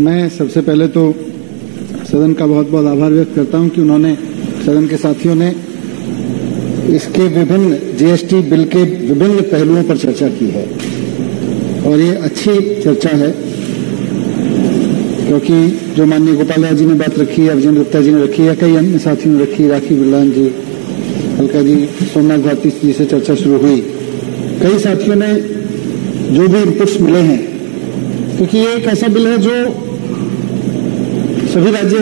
मैं सबसे पहले तो सदन का बहुत बहुत आभार व्यक्त करता हूं कि उन्होंने, सदन के साथियों ने इसके विभिन्न जीएसटी बिल के विभिन्न पहलुओं पर चर्चा की है और ये अच्छी चर्चा है, क्योंकि जो माननीय गोपाल राय जी ने बात रखी है, विजेंद्र गुप्ता जी ने रखी है, कई अन्य साथियों ने रखी, राखी बिरलान जी, अलका जी, सोमनाथ भारती जी से चर्चा शुरू हुई। कई साथियों ने जो भी इनपुट्स मिले हैं, क्योंकि ये एक ऐसा बिल है जो सभी राज्य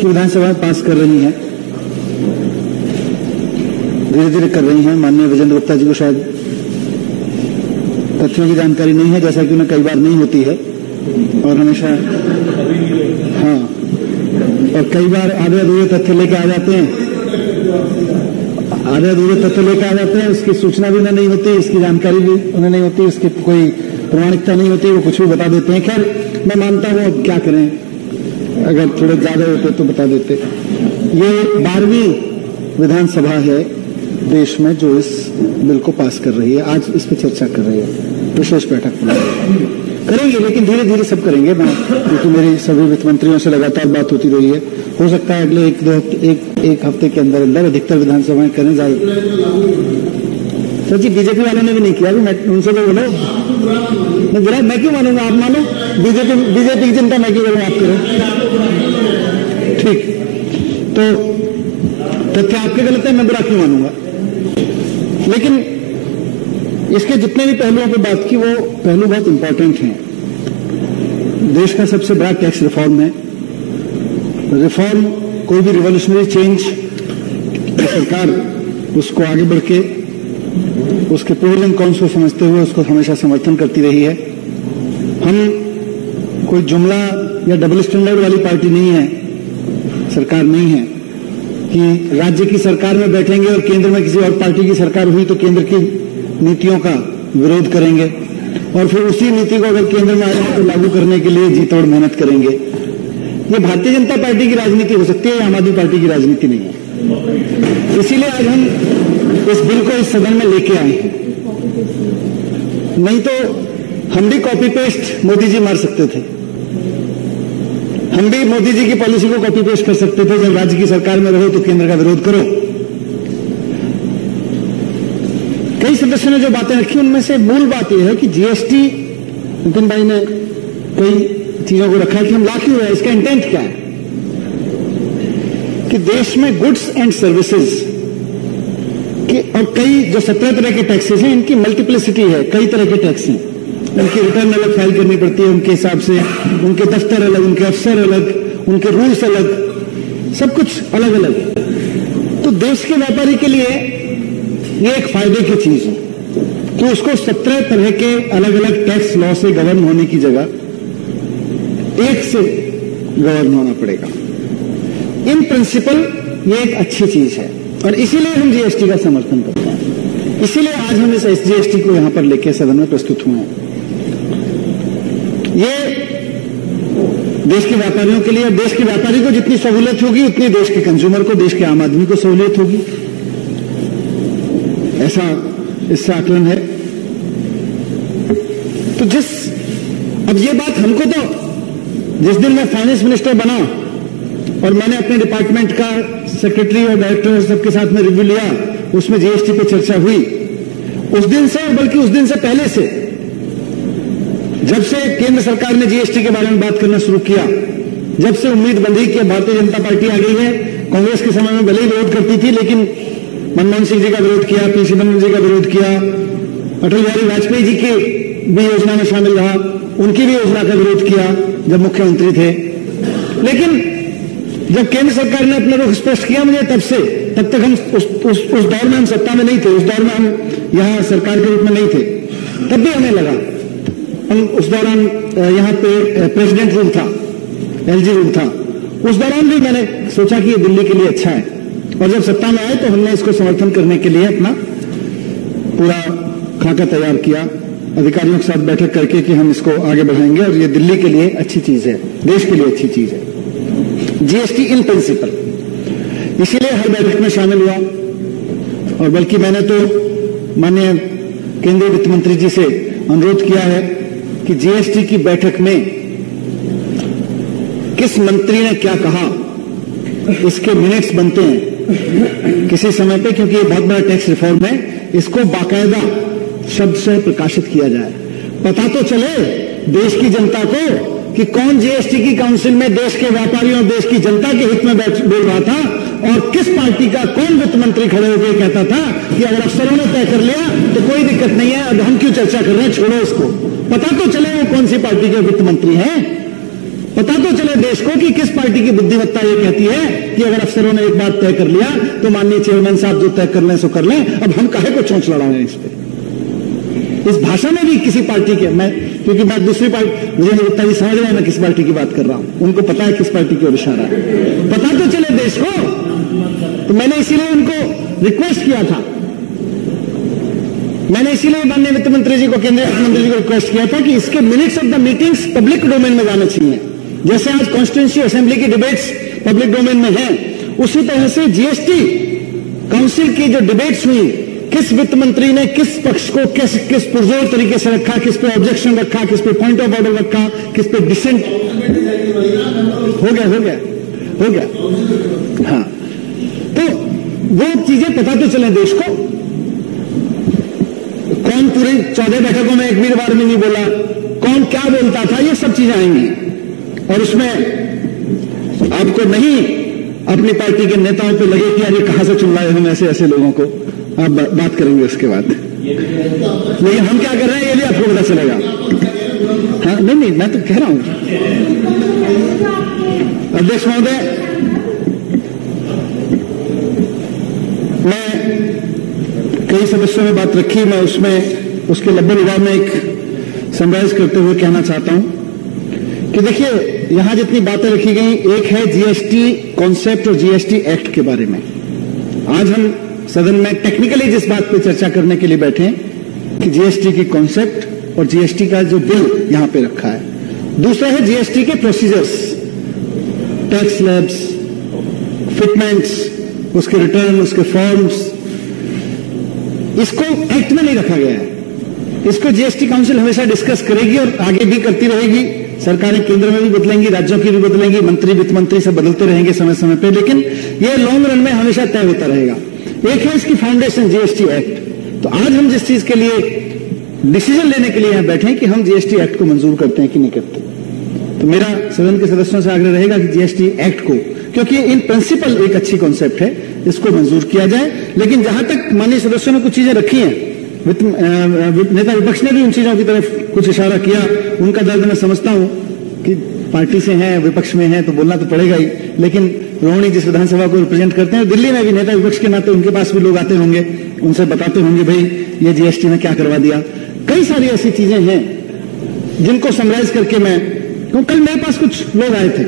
की विधानसभा पास कर रही हैं, धीरे धीरे कर रही हैं। माननीय विजेंद्र गुप्ता जी को शायद तथ्यों की जानकारी नहीं है, जैसा कि उन्हें कई बार नहीं होती है और हमेशा और कई बार आधे अधूरे तथ्य लेकर आ जाते हैं, उसकी सूचना भी उन्हें नहीं होती, इसकी जानकारी भी उन्हें नहीं होती, उसकी कोई प्रामाणिकता नहीं होती, वो कुछ भी बता देते हैं। खैर, मैं मानता हूं, अब क्या करें, अगर थोड़े ज्यादा होते तो बता देते। ये 12वीं विधानसभा है देश में जो इस बिल को पास कर रही है, आज इस पर चर्चा कर रही है, विशेष बैठक करेंगे, लेकिन धीरे धीरे सब करेंगे। मैं, क्योंकि मेरी सभी वित्त मंत्रियों से लगातार बात होती रही है, हो सकता है अगले एक हफ्ते के अंदर अंदर अधिकतर विधानसभाएं करें। सर जी, बीजेपी वालों ने भी नहीं किया, अभी मैं उनसे तो बोलो, मैं क्यों मानूंगा, आप मानो, बीजेपी की चिंता मैं क्यों करूं, आप करें, ठीक। तो तथ्य आपके गलत है, मैं बुरा क्यों मानूंगा। लेकिन इसके जितने भी पहलुओं पर बात की, वो पहलू बहुत इंपॉर्टेंट हैं। देश का सबसे बड़ा टैक्स रिफॉर्म है। रिफॉर्म, कोई भी रिवॉल्यूशनरी चेंज, सरकार उसको आगे बढ़ के उसके प्रोज एंड कॉन्स को समझते हुए उसको हमेशा समर्थन करती रही है। हम कोई जुमला या डबल स्टैंडर्ड वाली पार्टी नहीं है, सरकार नहीं है कि राज्य की सरकार में बैठेंगे और केंद्र में किसी और पार्टी की सरकार हुई तो केंद्र की नीतियों का विरोध करेंगे और फिर उसी नीति को अगर केंद्र में आए तो लागू करने के लिए जी तोड़ मेहनत करेंगे। ये भारतीय जनता पार्टी की राजनीति हो सकती है, आम आदमी पार्टी की राजनीति नहीं है। इसीलिए आज हम इस बिल को इस सदन में लेके आए हैं। नहीं तो हम भी कॉपी पेस्ट मोदी जी मार सकते थे, हम भी मोदी जी की पॉलिसी को कॉपी पेस्ट कर सकते थे। जब राज्य की सरकार में रहो तो केंद्र का विरोध करो। कई सदस्यों ने जो बातें रखी, उनमें से मूल बात यह है कि जीएसटी, नितिन भाई ने कई चीजों को रखा है कि हम ला क्यों रहे हैं, इसका इंटेंट क्या है कि देश में गुड्स एंड सर्विसेज के और कई जो 17 तरह के टैक्सेस हैं, इनकी मल्टीप्लिसिटी है, कई तरह के टैक्स हैं, उनकी रिटर्न अलग फाइल करनी पड़ती है, उनके हिसाब से उनके दफ्तर अलग, उनके अफसर अलग, उनके रूल्स अलग, सब कुछ अलग अलग। तो देश के व्यापारी के लिए ये एक फायदे की चीज है कि उसको 17 तरह के अलग अलग टैक्स लॉ से गवर्न होने की जगह एक से गवर्न होना पड़ेगा। इन प्रिंसिपल ये एक अच्छी चीज है और इसीलिए हम जीएसटी का समर्थन करते हैं। इसीलिए आज हम इस जीएसटी को यहां पर लेकर सदन में प्रस्तुत हुए हैं। ये देश के व्यापारियों के लिए, देश के व्यापारी को जितनी सहूलियत होगी उतनी देश के कंज्यूमर को, देश के आम आदमी को सहूलियत होगी, ऐसा इससे आकलन है। तो अब ये बात हमको तो, जिस दिन मैं फाइनेंस मिनिस्टर बना और मैंने अपने डिपार्टमेंट का सेक्रेटरी और डायरेक्टर सबके साथ में रिव्यू लिया, उसमें जीएसटी पे चर्चा हुई, उस दिन से, बल्कि उस दिन से पहले से, जब से केंद्र सरकार ने जीएसटी के बारे में बात करना शुरू किया, जब से उम्मीद बंधी कि भारतीय जनता पार्टी आ गई है। कांग्रेस के समय में भले ही विरोध करती थी, लेकिन मनमोहन सिंह जी का विरोध किया, पी चिदंबरम जी का विरोध किया, अटल बिहारी वाजपेयी जी की भी योजना में शामिल रहा, उनकी भी योजना का विरोध किया जब मुख्यमंत्री थे। लेकिन जब केंद्र सरकार ने अपना रुख स्पष्ट किया मुझे, तब तक हम उस दौर में हम सत्ता में नहीं थे, उस दौर में हम यहां सरकार के रूप में नहीं थे, तब भी हमें लगा, हम उस दौरान यहां पे प्रेसिडेंट रूल था, एलजी रूल था, उस दौरान भी मैंने सोचा कि ये दिल्ली के लिए अच्छा है और जब सत्ता में आए तो हमने इसको समर्थन करने के लिए अपना पूरा खाका तैयार किया, अधिकारियों के साथ बैठक करके कि हम इसको आगे बढ़ाएंगे और ये दिल्ली के लिए अच्छी चीज है, देश के लिए अच्छी चीज है। जीएसटी इन प्रिंसिपल, इसीलिए हर बैठक में शामिल हुआ और बल्कि मैंने तो माननीय केंद्रीय वित्त मंत्री जी से अनुरोध किया है कि जीएसटी की बैठक में किस मंत्री ने क्या कहा, इसके मिनट्स बनते हैं किसी समय पे, क्योंकि ये बहुत बड़ा टैक्स रिफॉर्म है, इसको बाकायदा शब्द से प्रकाशित किया जाए। पता तो चले देश की जनता को कि कौन जीएसटी की काउंसिल में देश के व्यापारियों और देश की जनता के हित में बोल रहा था, और किस पार्टी का कौन वित्त मंत्री खड़े होकर कहता था कि अगर अफसरों ने तय कर लिया तो कोई दिक्कत नहीं है, अब हम क्यों चर्चा कर रहे हैं, छोड़ो उसको। पता तो चले वो कौन सी पार्टी के वित्त मंत्री हैं, पता तो चले देश को कि किस पार्टी की बुद्धिमत्ता ये कहती है कि अगर अफसरों ने एक बात तय कर लिया तो माननीय चेयरमैन साहब जो तय कर लें सो कर लें, अब हम काहे को चोंच लड़ा रहे हैं इस पे। इस भाषा में भी किसी पार्टी के, मैं क्योंकि मैं दूसरी पार्टी, मुझे नहीं लगता समझ रहा है मैं किस पार्टी की बात कर रहा हूं, उनको पता है किस पार्टी की ओर इशारा है, पता तो चले देश को। तो मैंने इसीलिए उनको रिक्वेस्ट किया था, मैंने इसीलिए माननीय वित्त मंत्री जी को, केंद्रीय वित्त मंत्री जी को रिक्वेस्ट किया था कि इसके minutes of the meetings public domain में जाना चाहिए। जैसे आज कॉन्स्टिट्यूंसी असेंबली की डिबेट्स पब्लिक डोमेन में है, उसी तरह से जीएसटी काउंसिल की जो डिबेट्स हुई, किस वित्त मंत्री ने किस पक्ष को किस पुरजोर तरीके से रखा, किस पे ऑब्जेक्शन रखा, किस पे पॉइंट ऑफ ऑर्डर रखा, किस पे डिसेंट हो गया। हाँ, तो वो चीजें पता तो चले देश को। कौन पूरी 14 बैठकों में एक भी बार में नहीं बोला, कौन क्या बोलता था, ये सब चीजें आएंगी। और उसमें आपको नहीं अपनी पार्टी के नेताओं पे लगे कि यार ये कहां से चुन लाए हम ऐसे लोगों को, आप बात करेंगे उसके बाद। लेकिन हम क्या कर रहे हैं ये भी आपको पता चलेगा। हाँ, नहीं, मैं तो कह रहा हूं। अध्यक्ष महोदय, मैं कई सदस्यों ने बात रखी, मैं उसमें उसके लब्बे में एक समराइज करते हुए कहना चाहता हूं कि देखिए यहां जितनी बातें रखी गई, एक है जीएसटी कॉन्सेप्ट और जीएसटी एक्ट के बारे में। आज हम सदन में टेक्निकली जिस बात पे चर्चा करने के लिए बैठे हैं कि जीएसटी की कॉन्सेप्ट और जीएसटी का जो बिल यहां पे रखा है। दूसरा है जीएसटी के प्रोसीजर्स, टैक्स स्लैब्स, फिटमेंट्स, उसके रिटर्न, उसके फॉर्म्स। इसको एक्ट में नहीं रखा गया है। इसको जीएसटी काउंसिल हमेशा डिस्कस करेगी और आगे भी करती रहेगी। सरकारें केंद्र में भी बदलेंगी, राज्यों की भी बदलेंगी, मंत्री वित्त मंत्री सब बदलते रहेंगे समय समय पे, लेकिन ये लॉन्ग रन में हमेशा तय होता रहेगा। एक है इसकी फाउंडेशन जीएसटी एक्ट। तो आज हम जिस चीज के लिए डिसीजन लेने के लिए यहां बैठे हैं कि हम जीएसटी एक्ट को मंजूर करते हैं कि नहीं करते, तो मेरा सदन के सदस्यों से आग्रह रहेगा कि जीएसटी एक्ट को, क्योंकि इन प्रिंसिपल एक अच्छी कॉन्सेप्ट है, इसको मंजूर किया जाए। लेकिन जहां तक माननीय सदस्यों ने कुछ चीजें रखी हैं, नेता विपक्ष ने भी उन चीजों की तरफ कुछ इशारा किया, उनका दर्द मैं समझता हूं कि पार्टी से हैं, विपक्ष में हैं तो बोलना तो पड़ेगा ही। लेकिन रोहिणी जिस विधानसभा को रिप्रेजेंट करते हैं, दिल्ली में भी नेता विपक्ष के नाते उनके पास भी लोग आते होंगे, उनसे बताते होंगे भाई ये जीएसटी ने क्या करवा दिया। कई सारी ऐसी चीजें हैं जिनको समराइज करके मैं, कल मेरे पास कुछ लोग आए थे,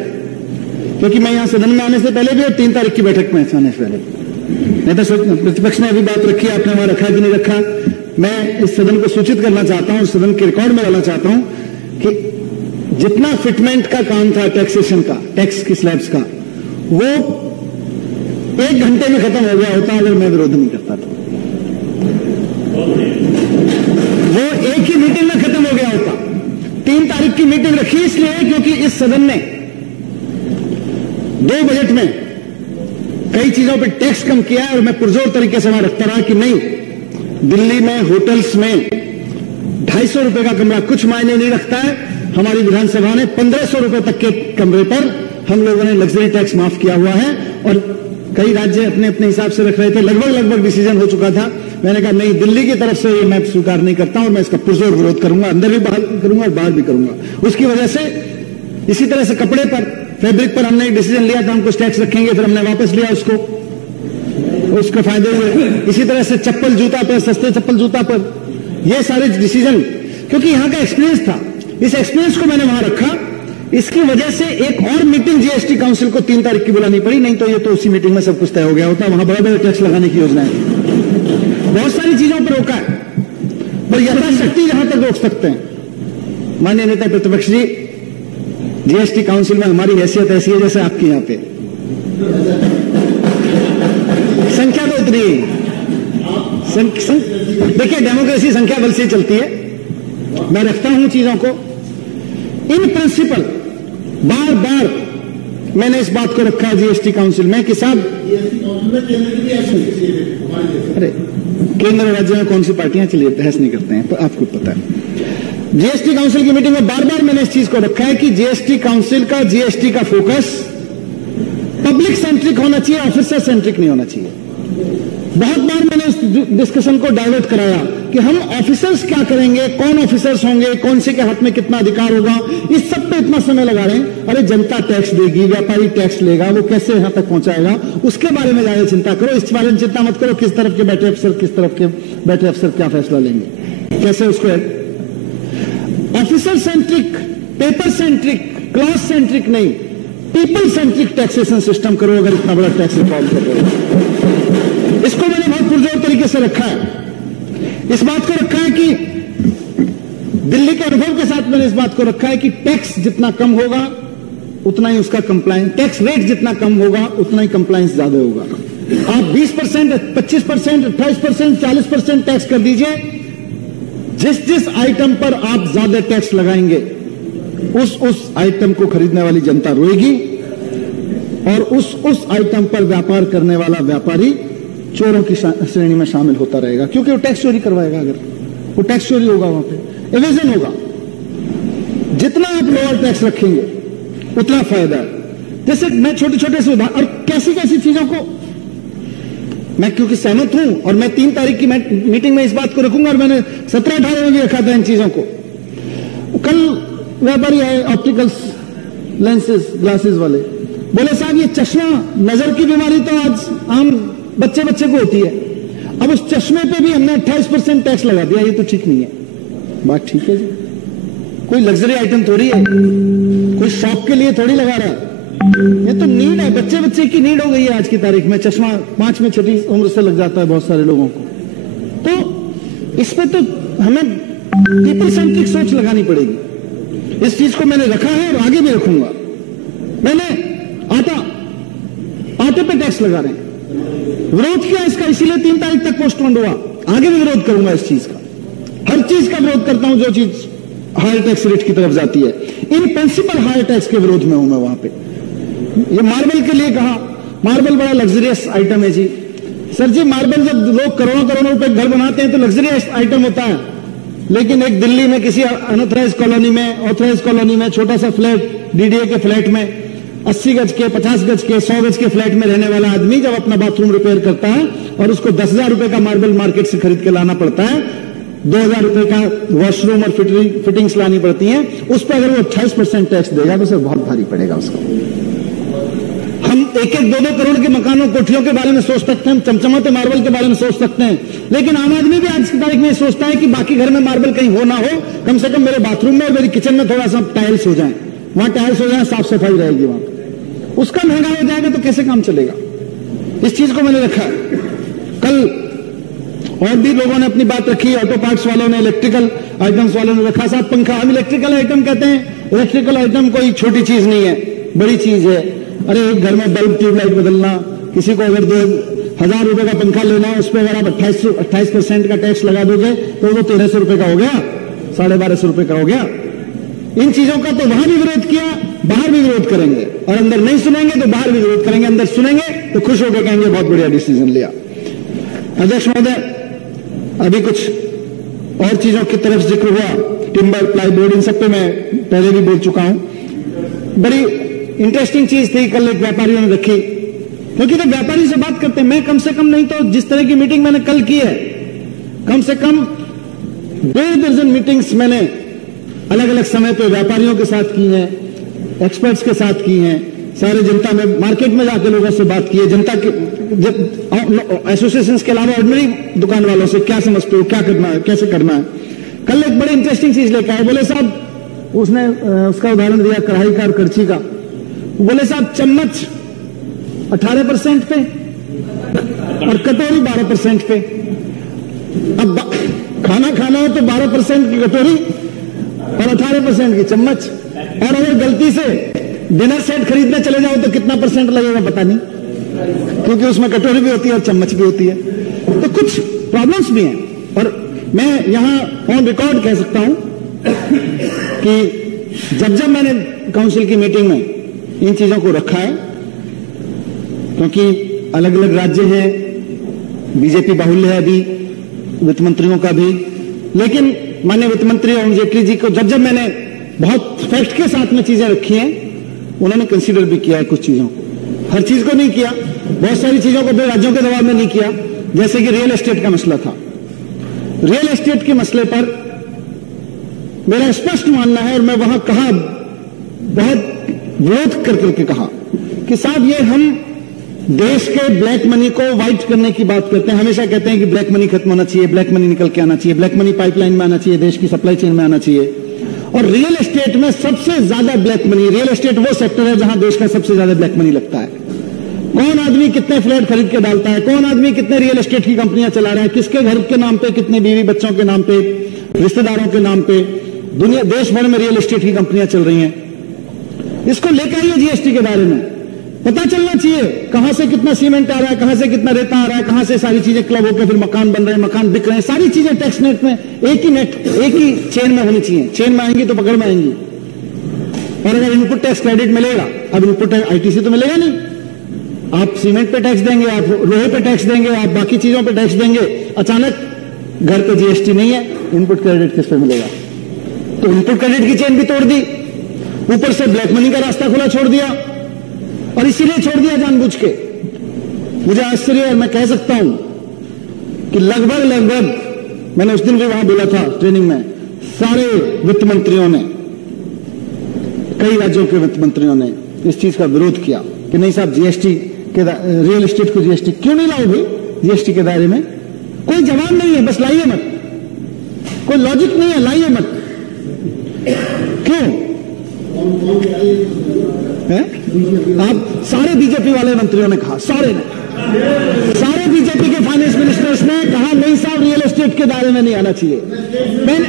क्योंकि मैं यहां सदन में आने से पहले भी और 3 तारीख की बैठक में आने से पहले नेता प्रतिपक्ष ने अभी बात रखी, आपने वहां रखा कि नहीं रखा। मैं इस सदन को सूचित करना चाहता हूं, सदन के रिकॉर्ड में डालना चाहता हूं कि जितना फिटमेंट का काम था टैक्सेशन का, टैक्स की स्लैब्स का, वो 1 घंटे में खत्म हो गया होता अगर मैं विरोध नहीं करता था। वो एक ही मीटिंग में खत्म हो गया होता। 3 तारीख की मीटिंग रखी इसलिए क्योंकि इस सदन ने 2 बजट में कई चीजों पर टैक्स कम किया और मैं पुरजोर तरीके से वहां रखता रहा कि नहीं, दिल्ली में होटल्स में 250 रुपए का कमरा कुछ मायने नहीं रखता है। हमारी विधानसभा ने 1500 रुपए तक के कमरे पर हम लोगों ने लग्जरी टैक्स माफ किया हुआ है, और कई राज्य अपने अपने हिसाब से रख रहे थे। लगभग डिसीजन हो चुका था। मैंने कहा नहीं, दिल्ली की तरफ से ये मैं स्वीकार नहीं करता और मैं इसका पुरजोर विरोध करूंगा, अंदर भी बाहर करूंगा और बाहर भी करूंगा। उसकी वजह से इसी तरह से कपड़े पर, फैब्रिक पर हमने एक डिसीजन लिया था हम कुछ टैक्स रखेंगे, फिर हमने वापस लिया उसके फायदे हुए। इसी तरह से चप्पल जूता पर, सस्ते चप्पल जूता पर, ये सारे डिसीजन, क्योंकि यहां का एक्सपीरियंस था, इस एक्सपीरियंस को मैंने वहां रखा। इसकी वजह से एक और मीटिंग जीएसटी काउंसिल को 3 तारीख की बुलानी पड़ी, नहीं तो ये तो उसी मीटिंग में सब कुछ तय हो गया होता। वहां बड़ा टैक्स लगाने की योजना है, बहुत सारी चीजों पर रोका है, पर यथाशक्ति जहां तक रोक सकते हैं। माननीय नेता प्रतिपक्ष जी, जीएसटी काउंसिल में हमारी हैसियत ऐसी है जैसे आपकी यहां पे संख्या तो उतनी देखिए, डेमोक्रेसी संख्या बल से चलती है। मैं रखता हूं चीजों को इन प्रिंसिपल, बार बार मैंने इस बात को रखा है जीएसटी काउंसिल में कि साहब, अरे केंद्र और राज्य में कौन सी पार्टियां चलिए बहस नहीं करते हैं, तो आपको पता है। जीएसटी काउंसिल की मीटिंग में बार बार मैंने इस चीज को रखा है कि जीएसटी काउंसिल का, जीएसटी का फोकस पब्लिक सेंट्रिक होना चाहिए, ऑफिसर सेंट्रिक नहीं होना चाहिए। बहुत बार मैंने इस डिस्कशन को डाइवर्ट कराया कि हम ऑफिसर्स क्या करेंगे, कौन ऑफिसर्स होंगे, कौन से के हाथ में कितना अधिकार होगा, इस सब पे इतना समय लगा रहे हैं। अरे जनता टैक्स देगी, व्यापारी टैक्स लेगा, वो कैसे यहां तक पहुंचाएगा, उसके बारे में ज्यादा चिंता करो। इस बारे में चिंता मत करो किस तरफ के बैठे अफसर, किस तरफ के बैठे अफसर क्या फैसला लेंगे, कैसे उसको। Officer centric, paper centric, clause centric नहीं, पीपल सेंट्रिक टैक्सेशन सिस्टम करो अगर इतना बड़ा टैक्स रिफॉर्म कर रहे हो। इसको मैंने बहुत पुरजोर तरीके से रखा है। इस बात को रखा है कि दिल्ली के अनुभव के साथ मैंने इस बात को रखा है कि टैक्स जितना कम होगा उतना ही उसका कंप्लायंस, टैक्स रेट जितना कम होगा उतना ही कंप्लायंस ज्यादा होगा। आप 20%, 25%, 28%, 40% टैक्स कर दीजिए, जिस जिस आइटम पर आप ज्यादा टैक्स लगाएंगे उस आइटम को खरीदने वाली जनता रोएगी और उस आइटम पर व्यापार करने वाला व्यापारी चोरों की श्रेणी में शामिल होता रहेगा, क्योंकि वो टैक्स चोरी करवाएगा। अगर वो टैक्स चोरी होगा, वहां पे एवेजन होगा। जितना आप लोअर टैक्स रखेंगे उतना फायदा है। जैसे मैं छोटे छोटे से उदाहरण, और कैसी कैसी चीजों को मैं क्योंकि सहमत हूं और मैं 3 तारीख की मीटिंग में इस बात को रखूंगा और मैंने 17-18 में भी रखा था इन चीजों को। कल व्यापारी आए, ऑप्टिकल लेंसेज ग्लासेस वाले, बोले साहब ये चश्मा, नजर की बीमारी तो आज आम बच्चे को होती है, अब उस चश्मे पे भी हमने 28% टैक्स लगा दिया, ये तो ठीक नहीं है। बात ठीक है जी, कोई लग्जरी आइटम थोड़ी है, कोई शौक के लिए थोड़ी लगा रहा है, ये तो नीड है, बच्चे की नीड हो गई है आज की तारीख में। चश्मा 5वीं 6वीं उम्र से लग जाता है बहुत सारे लोगों को। तो इस पे तो हमें पीपल सेंट्रिक सोच लगानी पड़ेगी। इस चीज को मैंने रखा है और आगे भी रखूंगा। मैंने आटे पे टैक्स लगा रहे हैं, विरोध किया इसका, इसीलिए 3 तारीख तक पोस्टपोन हुआ। आगे भी विरोध करूंगा इस चीज का, हर चीज का विरोध करता हूं जो चीज हायर टैक्स रेट की तरफ जाती है। इन प्रिंसिपल हायर टैक्स के विरोध में हूं मैं वहां पे। ये मार्बल के लिए कहा, मार्बल बड़ा लग्जरियस आइटम है जी। सर जी, मार्बल जब लोग करोड़ों रुपए घर बनाते हैं तो लग्जरियस आइटम होता है, लेकिन एक दिल्ली में किसी अनऑथराइज कॉलोनी में, ऑथराइज कॉलोनी में छोटा सा फ्लैट, डीडीए के फ्लैट में 80 गज के, 50 गज के, 100 गज के फ्लैट में रहने वाला आदमी जब अपना बाथरूम रिपेयर करता है और उसको 10,000 रुपए का मार्बल मार्केट से खरीद के लाना पड़ता है, 2,000 रुपए का वॉशरूम और फिटिंग्स लानी पड़ती हैं, उस पर अगर वो 28% टैक्स देगा तो सर बहुत भारी पड़ेगा उसको। हम 1-1, 2-2 करोड़ के मकानों, कोठियों के बारे में सोच सकते हैं, हम चमचमाते मार्बल के बारे में सोच सकते हैं, लेकिन आम आदमी भी आज की तारीख में सोचता है कि बाकी घर में मार्बल कहीं हो ना हो, कम से कम मेरे बाथरूम में और मेरी किचन में थोड़ा सा टाइल्स हो जाए, वहां टाइल्स हो जाए, साफ सफाई रहेगी वहां। उसका महंगा हो जाएगा तो कैसे काम चलेगा। इस चीज को मैंने रखा। कल और भी लोगों ने अपनी बात रखी, ऑटो पार्ट्स वालों ने, इलेक्ट्रिकल आइटम्स वालों ने रखा। साहब पंखा, हम इलेक्ट्रिकल आइटम कहते हैं, इलेक्ट्रिकल आइटम कोई छोटी चीज नहीं है, बड़ी चीज है। अरे एक घर में बल्ब ट्यूबलाइट बदलना, किसी को अगर 2,000 रुपए का पंखा लेना है, उस पर अगर आप 28% का टैक्स लगा दोगे तो वो 1,300 रुपए का हो गया, 1,250 रुपए का हो गया। इन चीजों का तो वहां भी विरोध किया, बाहर भी विरोध करेंगे, और अंदर नहीं सुनेंगे तो बाहर भी विरोध करेंगे, अंदर सुनेंगे तो खुश होकर कहेंगे बहुत बढ़िया डिसीजन लिया। अध्यक्ष महोदय, अभी कुछ और चीजों की तरफ जिक्र हुआ, टिम्बर, प्लाईबोर्ड, इन सब पे मैं पहले भी बोल चुका हूं। बड़ी इंटरेस्टिंग चीज थी कल एक व्यापारियों ने रखी, क्योंकि जब व्यापारी से बात करते हैं, मैं कम से कम नहीं तो जिस तरह की मीटिंग मैंने कल की है, कम से कम 1.5 दर्जन मीटिंग्स मैंने अलग अलग समय पे व्यापारियों के साथ की हैं, एक्सपर्ट्स के साथ की हैं, सारे जनता में, मार्केट में जाकर लोगों से बात की है, जनता के एसोसिएशंस के अलावा ऑर्डिनरी दुकान वालों से क्या समझते हो, क्या करना है, कैसे करना है। कल एक बड़ी इंटरेस्टिंग चीज लेकर आए, बोले साहब, उसने उसका उदाहरण दिया कढ़ाई का और करछी का। बोले साहब चम्मच 18% पे और कटोरी 12% पे। अब खाना खाना हो तो 12% की कटोरी और 18% की चम्मच, और अगर गलती से डिनर सेट खरीदने चले जाओ तो कितना % लगेगा पता नहीं, क्योंकि उसमें कटोरी भी होती है और चम्मच भी होती है। तो कुछ प्रॉब्लम्स भी हैं, और मैं यहां ऑन रिकॉर्ड कह सकता हूं कि जब मैंने काउंसिल की मीटिंग में इन चीजों को रखा है, क्योंकि अलग अलग राज्य हैं, बीजेपी बाहुल्य है अभी वित्त मंत्रियों का भी। लेकिन माननीय वित्त मंत्री अरुण जेटली जी को जब मैंने बहुत फैक्ट के साथ में चीजें रखी हैं, उन्होंने कंसीडर भी किया है कुछ चीजों को, हर चीज को नहीं किया, बहुत सारी चीजों को भी राज्यों के दबाव में नहीं किया। जैसे कि रियल एस्टेट का मसला था, रियल एस्टेट के मसले पर मेरा स्पष्ट मानना है, और मैं वहां कहा, बहुत विरोध कर करके कहा कि साहब ये हम देश के ब्लैक मनी को व्हाइट करने की बात करते हैं, हमेशा कहते हैं कि ब्लैक मनी खत्म होना चाहिए, ब्लैक मनी निकल के आना चाहिए, ब्लैक मनी पाइपलाइन में आना चाहिए, देश की सप्लाई चेन में आना चाहिए। और रियल एस्टेट में सबसे ज्यादा ब्लैक मनी, रियल एस्टेट वो सेक्टर है जहां देश का सबसे ज्यादा ब्लैक मनी लगता है। कौन आदमी कितने फ्लैट खरीद के डालता है, कौन आदमी कितने रियल एस्टेट की कंपनियां चला रहा है, किसके घर के नाम पे, कितने बीवी बच्चों के नाम पे, रिश्तेदारों के नाम पे, दुनिया देश भर में रियल एस्टेट की कंपनियां चल रही हैं। इसको लेकर आइए जीएसटी के बारे में, पता चलना चाहिए कहां से कितना सीमेंट आ रहा है, कहां से कितना रेता आ रहा है, कहां से सारी चीजें क्लब होकर फिर मकान बन रहे हैं, मकान बिक रहे हैं, सारी चीजें टैक्स नेट में एक ही चेन में होनी चाहिए। चेन में आएंगी तो पकड़ में आएंगी। और अगर इनपुट टैक्स क्रेडिट मिलेगा, अब इनपुट टैक्स आईटीसी तो मिलेगा नहीं, आप सीमेंट पे टैक्स देंगे, आप लोहे पे टैक्स देंगे, आप बाकी चीजों पे टैक्स देंगे, अचानक घर पे जीएसटी नहीं है, इनपुट क्रेडिट किस पे मिलेगा? तो इनपुट क्रेडिट की चेन भी तोड़ दी, ऊपर से ब्लैक मनी का रास्ता खुला छोड़ दिया, और इसीलिए छोड़ दिया जानबूझ के। मुझे आश्चर्य है, मैं कह सकता हूं कि लगभग मैंने उस दिन भी वहां बोला था ट्रेनिंग में, सारे वित्त मंत्रियों ने, कई राज्यों के वित्त मंत्रियों ने इस चीज का विरोध किया कि नहीं साहब, जीएसटी के रियल एस्टेट को जीएसटी क्यों नहीं लाओगे? जीएसटी के दायरे में कोई जवाब नहीं है, बस लाइए मत, कोई लॉजिक नहीं है, लाइए मत। क्यों है? आप सारे बीजेपी वाले मंत्रियों ने कहा, सारे बीजेपी के फाइनेंस मिनिस्टर्स ने कहा नहीं साहब, रियल एस्टेट के दायरे में नहीं आना चाहिए। मैंने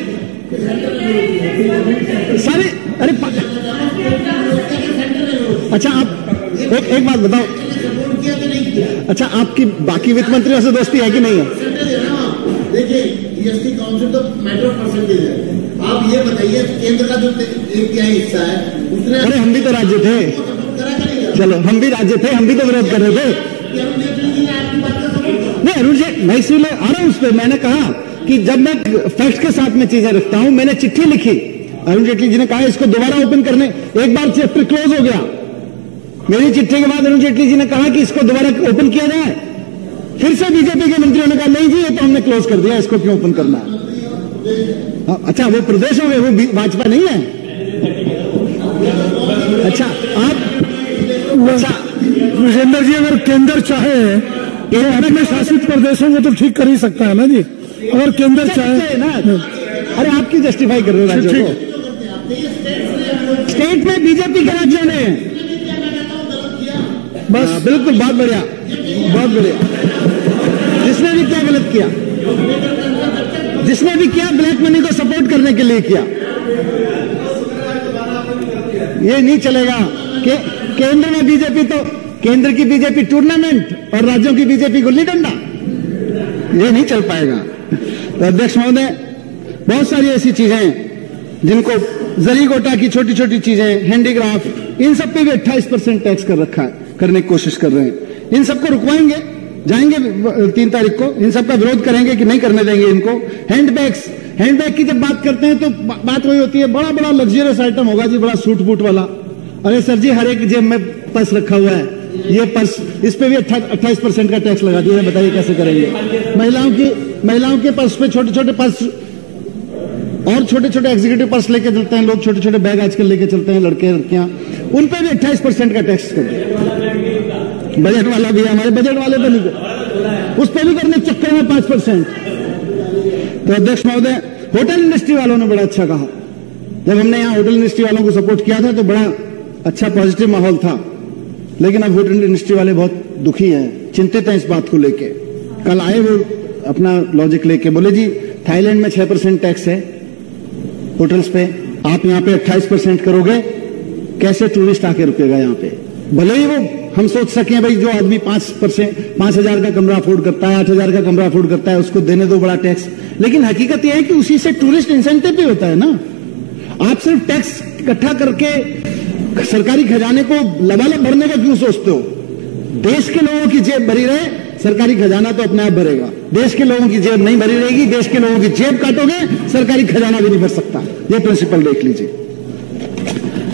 सारे, अरे अच्छा आप एक बात बताओ, अच्छा आपकी बाकी वित्त मंत्रियों से दोस्ती है कि नहीं है? देखिए, जीएसटी काउंसिल तो मैटर ऑफ परसेंटेज है। आप ये बताइए, केंद्र का जो 1/3 हिस्सा है उसने, अरे हम भी तो राज्य थे, चलो हम भी राज्य थे, हम भी तो विरोध कर रहे थे। नहीं अरुण जी, मैं इसलिए आ रहा हूं उस पर। मैंने कहा कि जब मैं फैक्ट के साथ में चीजें रखता हूं, मैंने चिट्ठी लिखी, अरुण जेटली जी ने कहा इसको दोबारा ओपन करने, एक बार चैप्टर क्लोज हो गया, मेरी चिट्ठी के बाद अरुण जेटली जी ने कहा कि इसको दोबारा ओपन किया जाए, फिर से बीजेपी के मंत्रियों ने कहा नहीं जी, ये तो हमने क्लोज कर दिया, इसको क्यों ओपन करना है? अच्छा वो प्रदेश हो गए, वो भाजपा नहीं है। अच्छा आप, अच्छा विजेंद्र जी, अगर केंद्र चाहे तो अपने शासित प्रदेशों को तो ठीक कर ही सकता है ना जी, अगर केंद्र चाहे ना। अरे आप क्यों जस्टिफाई कर रहे हो राज्यों को? स्टेट में बीजेपी के राज्यों ने, बस बिल्कुल, बहुत बढ़िया, बहुत बढ़िया। जिसने भी क्या गलत किया, जिसने भी किया ब्लैक मनी को सपोर्ट करने के लिए किया। ये नहीं चलेगा कि केंद्र में बीजेपी, तो केंद्र की बीजेपी टूर्नामेंट और राज्यों की बीजेपी गुल्ली डंडा, ये नहीं चल पाएगा। तो अध्यक्ष महोदय, बहुत सारी ऐसी चीजें हैं जिनको जरी गोटा की छोटी छोटी चीजें, हैंडीक्राफ्ट, इन सब पे भी 28% टैक्स कर रखा है, करने की कोशिश कर रहे हैं। इन सबको रुकवाएंगे, जाएंगे 3 तारीख को, इन सब का विरोध करेंगे कि नहीं करने देंगे इनको। हैंडबैग की जब बात करते हैं तो बात वही होती है, बड़ा बड़ा लग्जरियस आइटम होगा जी, बड़ा सूट बूट वाला। अरे सर जी, हर एक जेब में पर्स रखा हुआ है, ये पर्स, इस पे भी 28% का टैक्स लगा दिया है, बताइए कैसे करेंगे? महिलाओं के पर्स पे छोटे छोटे पर्स और छोटे छोटे एग्जीक्यूटिव पर्स लेके चलते हैं लोग, छोटे छोटे बैग आजकल लेके चलते हैं लड़के लड़कियां, उन पे भी 28% का टैक्स कर दिया। बजट वाला भी, हमारे बजट वाले पे नहीं, उस पर भी करने चक्कर में 5%। तो अध्यक्ष महोदय, होटल इंडस्ट्री वालों ने बड़ा अच्छा कहा, जब हमने यहां होटल इंडस्ट्री वालों को सपोर्ट किया था तो बड़ा अच्छा पॉजिटिव माहौल था, लेकिन अब होटल इंडस्ट्री वाले बहुत दुखी हैं, चिंतित हैं इस बात को लेके। कल आए वो अपना लॉजिक लेके, बोले जी थाईलैंड में 6% टैक्स है होटल्स पे, आप यहाँ पे 28% करोगे, कैसे टूरिस्ट आके रुकेगा यहाँ पे? भले ही वो हम सोच सकें भाई, जो आदमी 5,000 का कमरा अफोर्ड करता है, 8,000 का कमरा अफोर्ड करता है, उसको देने दो बड़ा टैक्स, लेकिन हकीकत यह है कि उसी से टूरिस्ट इंसेंटिव भी होता है ना। आप सिर्फ टैक्स इकट्ठा करके सरकारी खजाने को लबालब भरने का क्यों सोचते हो? देश के लोगों की जेब भरी रहे, सरकारी खजाना तो अपने आप भरेगा। देश के लोगों की जेब नहीं भरी रहेगी, देश के लोगों की जेब काटोगे, सरकारी खजाना भी नहीं भर सकता। ये प्रिंसिपल देख लीजिए।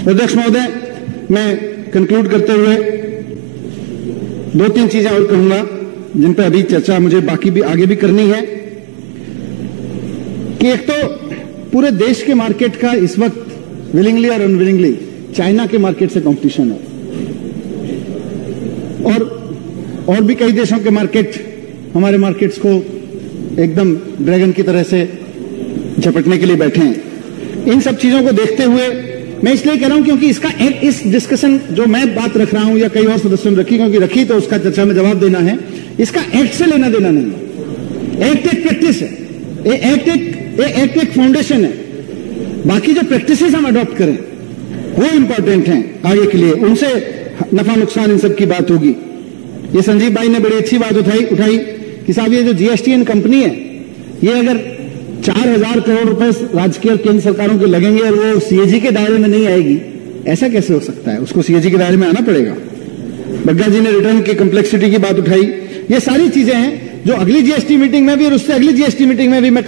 अध्यक्ष महोदय, मैं कंक्लूड करते हुए 2-3 चीजें और कहूंगा जिन पर अभी चर्चा मुझे बाकी भी आगे भी करनी है कि एक तो पूरे देश के मार्केट का इस वक्त विलिंगली और अनविलिंगली चाइना के मार्केट से कंपटीशन है, और भी कई देशों के मार्केट हमारे मार्केट्स को एकदम ड्रैगन की तरह से झपटने के लिए बैठे हैं। इन सब चीजों को देखते हुए मैं इसलिए कह रहा हूं क्योंकि इसका इस डिस्कशन जो मैं बात रख रहा हूं या कई और सदस्यों ने रखी, क्योंकि रखी तो उसका चर्चा में जवाब देना है, इसका एक्ट से लेना देना नहीं है। एक्ट एक प्रैक्टिस है, एक्ट एक फाउंडेशन है। बाकी जो प्रैक्टिसेस हम अडॉप्ट करें वो इंपॉर्टेंट हैं आगे के लिए, उनसे नफा नुकसान इन सब की बात होगी। ये संजीव भाई ने बड़ी अच्छी बात उठाई कि साहब ये जो जीएसटीएन कंपनी है, ये अगर 4,000 करोड़ रुपए राज्य और केंद्र सरकारों के लगेंगे और वो सीएजी के दायरे में नहीं आएगी, ऐसा कैसे हो सकता है? उसको सीएजी के दायरे में आना पड़ेगा। बग्गा जी ने रिटर्न की कॉम्प्लेक्सिटी की बात उठाई। ये सारी चीजें हैं जो अगली जीएसटी मीटिंग में भी और उससे अगली जीएसटी मीटिंग में भी मैं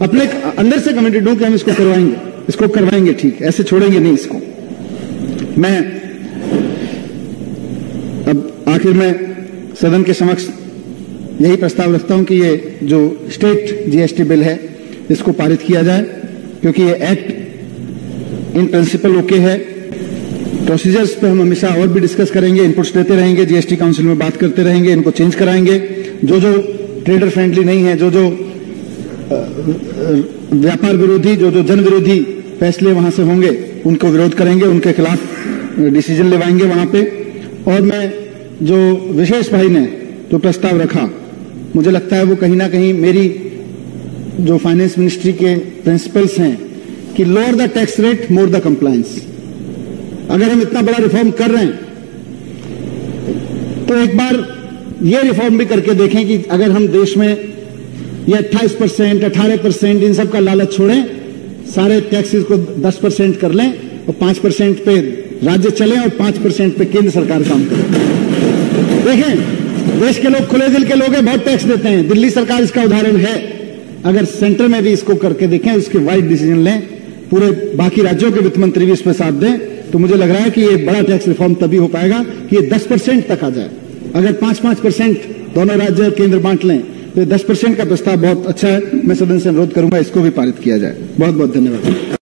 अपने अंदर से कमिटेड हूं कि हम इसको करवाएंगे ठीक, ऐसे छोड़ेंगे नहीं इसको। मैं अब आखिर में सदन के समक्ष यही प्रस्ताव रखता हूं कि ये जो स्टेट जीएसटी बिल है इसको पारित किया जाए, क्योंकि ये एक्ट इन प्रिंसिपल ओके है। प्रोसीजर्स पे हम हमेशा और भी डिस्कस करेंगे, इनपुट्स देते रहेंगे, जीएसटी काउंसिल में बात करते रहेंगे, इनको चेंज कराएंगे। जो ट्रेडर फ्रेंडली नहीं है, जो व्यापार विरोधी, जो जन विरोधी फैसले वहां से होंगे उनको विरोध करेंगे, उनके खिलाफ डिसीजन लेवाएंगे वहां पे। और मैं जो विशेष भाई ने जो प्रस्ताव रखा, मुझे लगता है वो कहीं ना कहीं मेरी जो फाइनेंस मिनिस्ट्री के प्रिंसिपल्स हैं कि lower the tax rate more the compliance. अगर हम इतना बड़ा रिफॉर्म कर रहे हैं तो एक बार ये रिफॉर्म भी करके देखें कि अगर हम देश में ये 28%, 18% इन सब का लालच छोड़ें, सारे टैक्सेस को 10% कर लें और 5% पे राज्य चलें और 5% पे केंद्र सरकार काम करे। देखें, देश के लोग खुले दिल के लोग हैं, बहुत टैक्स देते हैं। दिल्ली सरकार इसका उदाहरण है। अगर सेंटर में भी इसको करके देखें, उसके वाइड डिसीजन लें, पूरे बाकी राज्यों के वित्त मंत्री भी इस पर साथ दें, तो मुझे लग रहा है कि ये बड़ा टैक्स रिफॉर्म तभी हो पाएगा कि ये 10% तक आ जाए। अगर 5-5% दोनों राज्य और केंद्र बांट लें तो 10% का प्रस्ताव बहुत अच्छा है। मैं सदन से अनुरोध करूंगा इसको भी पारित किया जाए। बहुत बहुत धन्यवाद।